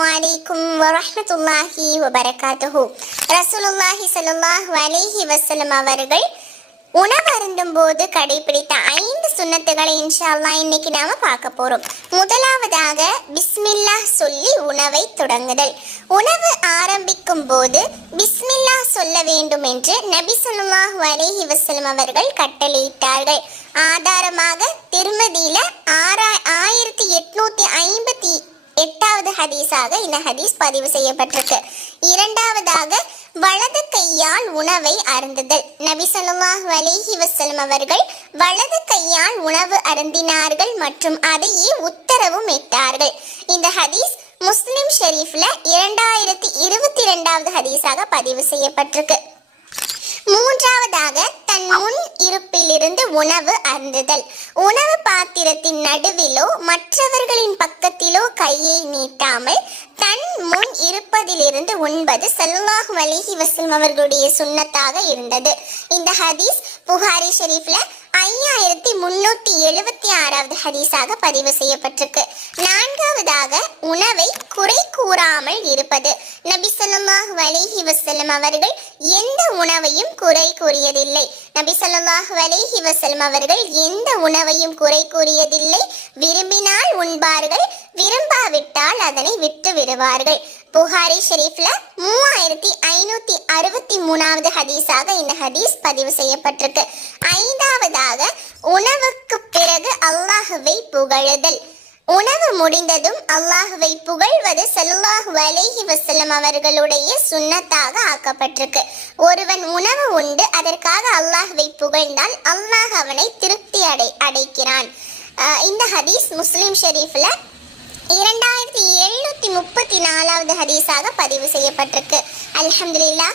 அஸ்ஸலாமு அலைக்கும் வரஹ்மத்துல்லாஹி வபரகாத்துஹு ரசூலுல்லாஹி ஸல்லல்லாஹு அலைஹி வஸல்லம் அவர்கள் உணவு அருந்தும் போது கடைபிடித்த ஐந்து சுண்ணத்துகளை இன்ஷா அல்லாஹ் இன்னைக்கு நாம பார்க்க போறோம் முதலாவதாக பிஸ்மில்லா சொல்லி உணவை தொடங்குதல் உணவு ஆரம்பிக்கும் போது பிஸ்மில்லா சொல்ல வேண்டும் என்று நபி ஸல்லல்லாஹு அலைஹி வஸல்லம் அவர்கள் கட்டளையிட்டார்கள் ஆதாரமாக திருமதியில ஆறா எட்டாவது ஹதீஸாக இந்த ஹதீஸ் பதிவு செய்யப்பட்டிருக்கு. இரண்டாவதாக வலது கையால் உணவை அருந்துதல். நபி ஸல்லல்லாஹு அலைஹி வஸல்லம் அவர்கள் வலது கையால் உணவு அருந்தினார்கள் மற்றும் அதையே உத்தரவும் இட்டார்கள். இந்த ஹதீஸ் முஸ்லிம் ஷெரீஃப்ல இரண்டாயிரத்தி இருபத்தி இரண்டாவது ஹதீஸாக பதிவு செய்யப்பட்டிருக்கு. மூன்றாவதாக இருப்பிலிருந்து உணவு அருந்துதல். உணவு பாத்திரத்தின் நடுவிலோ மற்றவர்களின் பக்கத்திலோ கையை நீட்டாமல் தன் முன் இருப்பதிலிருந்து உண்பது சல்லாஹ் அலிஹி வசல்லம் அவர்களுடைய சுண்ணத்தாக இருந்தது. இந்த ஹதீஸ் புகாரி ஷெரீஃப்ல ஐயாயிரத்தி முன்னூத்தி எழுபத்தி ஆறாவது ஹதீஸாக பதிவு செய்யப்பட்டிருக்கு. நான்காவதாக உணவை குறை கூறாமல் இருப்பது. நபி சொல்லு சல்லாஹ் அலைஹி வசல்லம் அவர்கள் எந்த உணவையும் குறை கூறியதில்லை. நபி சல்லாஹ் அலைஹி வசல்லம் அவர்கள் எந்த உணவையும் குறை கூறியதில்லை. விரும்பினால் உண்பார்கள் விரும்பாவிட்டால் அதனை விட்டு விடுவார்கள். புகாரி ஷெரீஃப்ல மூவாயிரத்தி ஐநூத்தி அறுபத்தி மூணாவது ஹதீஸாக இந்த ஹதீஸ் பதிவு செய்யப்பட்டிருக்கு. ஐந்தாவதாக உணவுக்கு பிறகு அல்லாஹுவை புகழுதல். உணவு முடிந்ததும் அல்லாஹுவை புகழ்வது ஸல்லல்லாஹு அலேஹி வசலம் அவர்களுடைய சுண்ணத்தாக ஆக்கப்பட்டிருக்கு. ஒருவன் உணவு உண்டு அதற்காக அல்லாஹுவை புகழ்ந்தால் அல்லாஹ் அவனை திருப்தி அடை அடைக்கிறான். ஆஹ் இந்த ஹதீஸ் முஸ்லிம் ஷெரீஃப்ல இரண்டாயிரத்தி எழுநூத்தி முப்பத்தி நாலாவது ஹதீஸாக பதிவு செய்யப்பட்டிருக்கு. அலமதுல்லா